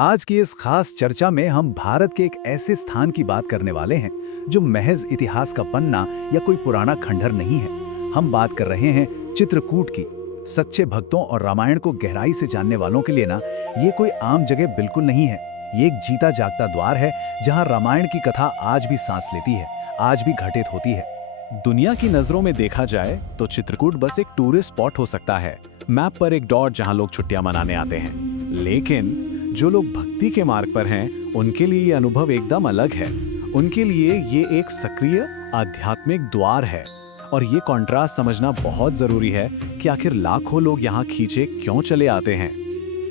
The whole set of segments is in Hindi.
आज की इस खास चर्चा में हम भारत के एक ऐसे स्थान की बात करने वाले हैं जो महज इतिहास का पन्ना या कोई पुराना खंडहर नहीं है। हम बात कर रहे हैं चित्रकूट की। सच्चे भक्तों और रामायण को गहराई से जानने वालों के लिए ना, ये कोई आम जगह बिल्कुल नहीं है। ये एक जीता जागता द्वार है जहां रामायण की कथा आज भी सांस लेती है, आज भी घटित होती है। दुनिया की नजरों में देखा जाए तो चित्रकूट बस एक टूरिस्ट स्पॉट हो सकता है, मैप पर एक डॉट जहां लोग छुट्टियां मनाने आते हैं। लेकिन जो लोग भक्ति के मार्ग पर हैं, उनके लिए ये अनुभव एकदम अलग है। उनके लिए ये एक सक्रिय आध्यात्मिक द्वार है। और ये कॉन्ट्रास्ट समझना बहुत जरूरी है कि आखिर लाखों लोग यहाँ खींचे क्यों चले आते हैं।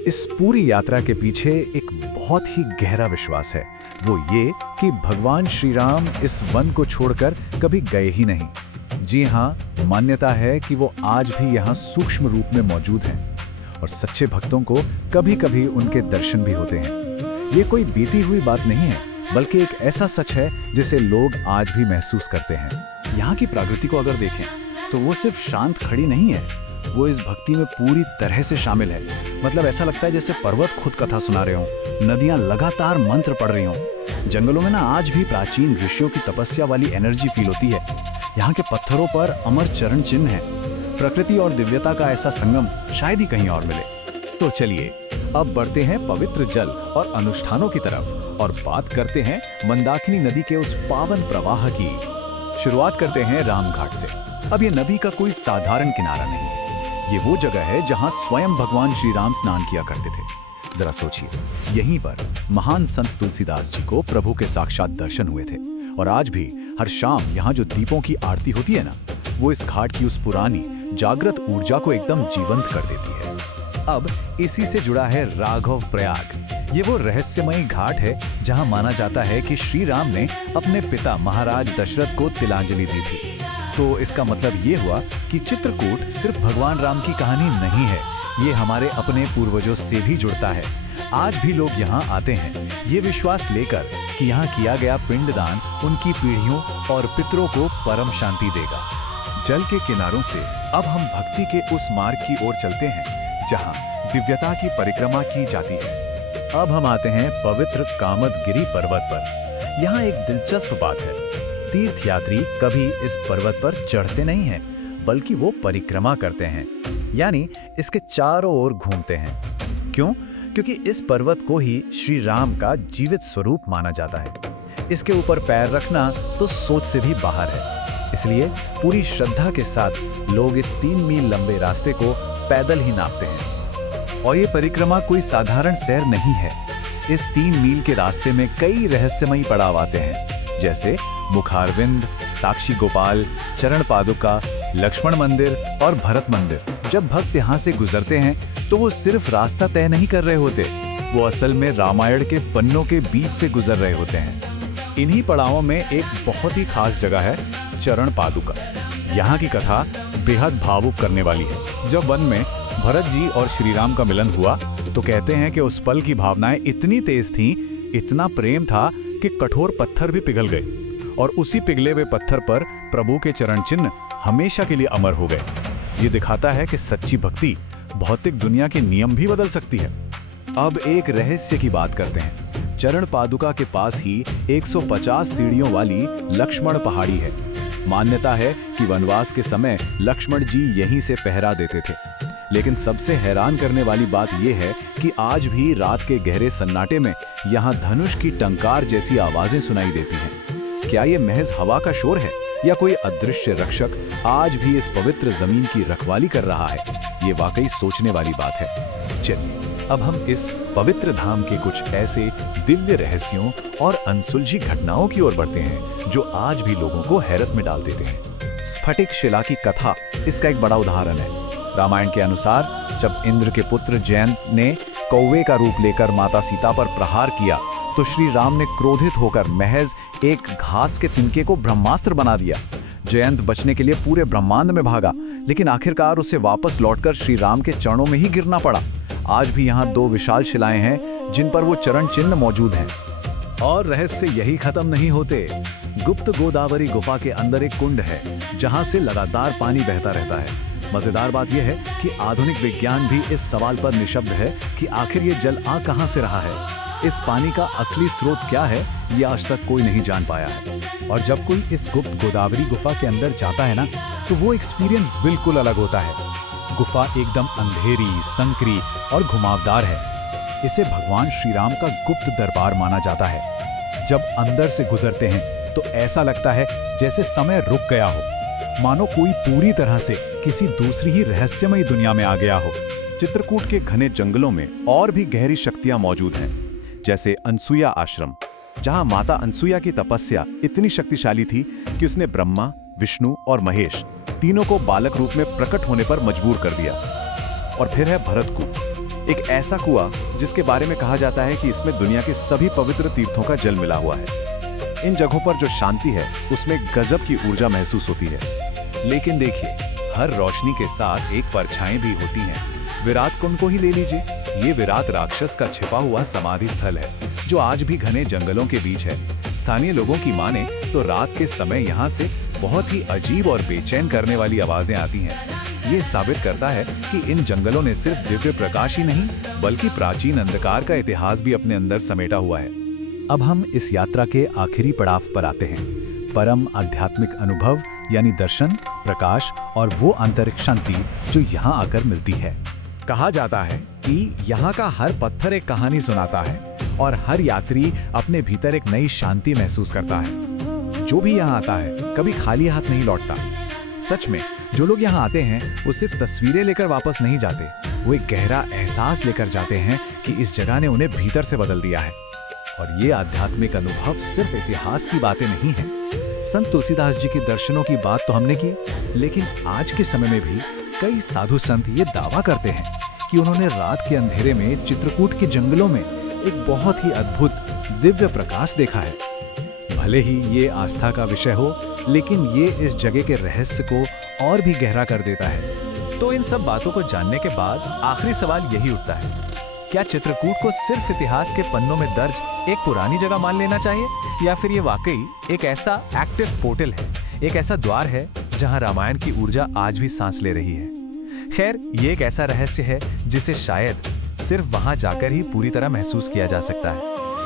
इस पूरी यात्रा के पीछे एक बहुत ही गहरा विश्वास है, वो ये कि भगवान श्री राम इस वन को छोड़कर कभी गए ही नहीं। जी हाँ, मान्यता है कि वो आज भी यहाँ सूक्ष्म रूप में मौजूद हैं और सच्चे भक्तों को कभी कभी उनके दर्शन भी होते हैं। ये कोई बीती हुई बात नहीं है, बल्कि एक ऐसा सच है जिसे लोग आज भी महसूस करते हैं। यहाँ की प्रकृति को अगर देखें तो वो सिर्फ शांत खड़ी नहीं है, वो इस भक्ति में पूरी तरह से शामिल है। मतलब ऐसा लगता है जैसे पर्वत खुद कथा सुना रहे हों, नदियाँ लगातार मंत्र पढ़ रही हों। जंगलों में ना आज भी प्राचीन ऋषियों की तपस्या वाली एनर्जी फील होती है। यहाँ के पत्थरों पर अमर चरण चिन्ह है। प्रकृति और दिव्यता का ऐसा संगम शायद ही कहीं और मिले। तो चलिए अब बढ़ते हैं पवित्र जल और अनुष्ठानों की तरफ और बात करते हैं मंदाकिनी नदी के उस पावन प्रवाह की। शुरुआत करते हैं रामघाट से। अब ये नदी का कोई साधारण किनारा नहीं है, ये वो जगह है जहां स्वयं भगवान श्री राम स्नान किया करते थे। जरा सोचिए, यहीं पर महान संत तुलसीदास जी को प्रभु के साक्षात दर्शन हुए थे। और आज भी हर शाम यहाँ जो दीपों की आरती होती है ना, वो इस घाट की उस पुरानी जागृत ऊर्जा को एकदम जीवंत कर देती है। अब इसी से जुड़ा है राघव प्रयाग। ये वो रहस्यमयी घाट है जहां माना जाता है कि श्री राम ने अपने पिता महाराज दशरथ को तिलांजलि दी थी। तो इसका मतलब ये हुआ कि चित्रकूट सिर्फ भगवान राम की कहानी नहीं है, ये हमारे अपने पूर्वजों से भी जुड़ता है। आज भी लोग यहाँ आते हैं ये विश्वास लेकर कि यहाँ किया गया पिंडदान उनकी पीढ़ियों और पितरों को परम शांति देगा। जल के किनारों से अब हम भक्ति के उस मार्ग की ओर चलते हैं जहाँ दिव्यता की परिक्रमा की जाती है। अब हम आते हैं पवित्र कामदगिरी पर्वत पर। यहाँ एक दिलचस्प बात है, तीर्थयात्री कभी इस पर्वत पर चढ़ते नहीं हैं, बल्कि वो परिक्रमा करते हैं, यानी इसके चारों ओर घूमते हैं। क्यों? क्योंकि इस पर्वत को ही श्री राम का जीवित स्वरूप माना जाता है। इसके ऊपर पैर रखना तो सोच से भी बाहर है। इसलिए पूरी श्रद्धा के साथ लोग इस 3 मील लंबे रास्ते को पैदल ही नापते हैं। और ये परिक्रमा कोई साधारण सैर नहीं है। इस 3 मील के रास्ते में कई रहस्यमयी पड़ाव आते हैं, जैसे मुखारविंद, साक्षी गोपाल, चरण पादुका, लक्ष्मण मंदिर और भरत मंदिर। जब भक्त यहाँ से गुजरते हैं तो वो सिर्फ रास्ता तय नहीं कर रहे होते, वो असल में रामायण के पन्नों के बीच से गुजर रहे होते हैं। इन्हीं पड़ावों में एक बहुत ही खास जगह है चरण पादुका। यहाँ की कथा बेहद भावुक करने वाली है। जब वन में भरत जी और श्री राम का मिलन हुआ तो कहते हैं कि उस पल की भावनाएं इतनी तेज थीं, इतना प्रेम था कि कठोर पत्थर भी पिघल गए और उसी पिघले हुए पत्थर पर प्रभु के चरण चिन्ह हमेशा के लिए अमर हो गए। ये दिखाता है कि सच्ची भक्ति भौतिक दुनिया के नियम भी बदल सकती है। अब एक रहस्य की बात करते हैं। चरण पादुका के पास ही 150 सीढ़ियों वाली लक्ष्मण पहाड़ी है। मान्यता है कि वनवास के समय लक्ष्मण जी यहीं से पहरा देते थे। लेकिन सबसे हैरान करने वाली बात यह है कि आज भी रात के गहरे सन्नाटे में यहाँ धनुष की टंकार जैसी आवाजें सुनाई देती हैं। क्या ये महज हवा का शोर है या कोई अदृश्य रक्षक आज भी इस पवित्र जमीन की रखवाली कर रहा है? ये वाकई सोचने वाली बात है। चलिए अब हम इस पवित्र धाम के कुछ ऐसे दिव्य रहस्यों और अनसुलझी घटनाओं की ओर बढ़ते हैं जो आज भी लोगों को हैरत में डाल देते हैं। स्फटिक शिला की कथा इसका एक बड़ा उदाहरण है। रामायण के अनुसार जब इंद्र के पुत्र जयंत ने कौवे का रूप लेकर माता सीता पर प्रहार किया तो श्री राम ने क्रोधित होकर महज एक घास के तिनके को ब्रह्मास्त्र बना दिया। जयंत बचने के लिए पूरे ब्रह्मांड में भागा, लेकिन आखिरकार उसे वापस लौटकर श्री राम के चरणों में ही गिरना पड़ा। आज भी यहाँ 2 विशाल शिलाएं हैं जिन पर वो चरण चिन्ह मौजूद हैं। और रहस्य यही खत्म नहीं होते। गुप्त गोदावरी गुफा के अंदर एक कुंड है जहां से लगातार पानी बहता रहता है। मजेदार बात यह है कि आधुनिक विज्ञान भी इस सवाल पर निशब्द है कि आखिर ये जल आ कहां से रहा है। इस पानी का असली स्रोत क्या है, ये आज तक कोई नहीं जान पाया है। और जब कोई इस गुप्त गोदावरी गुफा के अंदर जाता है ना, तो वो एक्सपीरियंस बिल्कुल अलग होता है। गुफा एकदम अंधेरी, संकरी और घुमावदार है। इसे भगवान श्री राम का गुप्त दरबार माना जाता है। जब अंदर से गुजरते हैं तो ऐसा लगता है जैसे समय रुक गया हो, मानो कोई पूरी तरह से किसी दूसरी ही रहस्यमयी दुनिया में आ गया हो। चित्रकूट के घने जंगलों में और भी गहरी शक्तियां मौजूद हैं, जैसे अनसुया आश्रम, जहां माता अनसुया की तपस्या इतनी शक्तिशाली थी कि उसने ब्रह्मा, विष्णु और महेश तीनों को बालक रूप में प्रकट होने पर मजबूर कर दिया। और फिर है भरतकूप, एक ऐसा कुआं जिसके बारे में कहा जाता है कि इसमें दुनिया के सभी पवित्र तीर्थों का जल मिला हुआ है। इन जगहों पर जो शांति है उसमें गजब की ऊर्जा महसूस होती है। लेकिन देखिए, हर रोशनी के साथ एक परछाई भी होती हैं। विराट कुंड को ही ले लीजिए। ये विराट राक्षस का छिपा हुआ समाधि स्थल है जो आज भी घने जंगलों के बीच है। स्थानीय लोगों की माने तो रात के समय यहाँ से बहुत ही अजीब और बेचैन करने वाली आवाजें आती हैं। ये साबित करता है कि इन जंगलों ने सिर्फ दिव्य प्रकाश ही नहीं बल्कि प्राचीन अंधकार का इतिहास भी अपने अंदर समेटा हुआ है। अब हम इस यात्रा के आखिरी पड़ाव पर आते हैं, परम आध्यात्मिक अनुभव यानी दर्शन, प्रकाश और वो आंतरिक शांति जो यहाँ आकर मिलती है। कहा जाता है कि यहाँ का हर पत्थर एक कहानी सुनाता है और हर यात्री अपने भीतर एक नई शांति महसूस करता है। जो भी यहाँ आता है कभी खाली हाथ नहीं लौटता। सच में जो लोग यहाँ आते हैं वो सिर्फ तस्वीरें लेकर वापस नहीं जाते, वो एक गहरा एहसास लेकर जाते हैं कि इस जगह ने उन्हें भीतर से बदल दिया है। और ये आध्यात्मिक अनुभव सिर्फ इतिहास की बातें नहीं हैं। संत तुलसीदास जी के दर्शनों की बात तो हमने की, लेकिन आज के समय में भी कई साधु संत ये दावा करते हैं कि उन्होंने रात के अंधेरे में चित्रकूट के जंगलों में एक बहुत ही अद्भुत दिव्य प्रकाश देखा है। भले ही ये आस्था का विषय हो, लेकिन ये इस जगह के रहस्य को और भी गहरा कर देता है। तो इन सब बातों को जानने के बाद आखिरी सवाल यही उठता है, क्या चित्रकूट को सिर्फ इतिहास के पन्नों में दर्ज एक पुरानी जगह मान लेना चाहिए, या फिर ये वाकई एक ऐसा एक्टिव पोर्टल है, एक ऐसा द्वार है जहां रामायण की ऊर्जा आज भी सांस ले रही है। खैर, ये एक ऐसा रहस्य है जिसे शायद सिर्फ वहां जाकर ही पूरी तरह महसूस किया जा सकता है।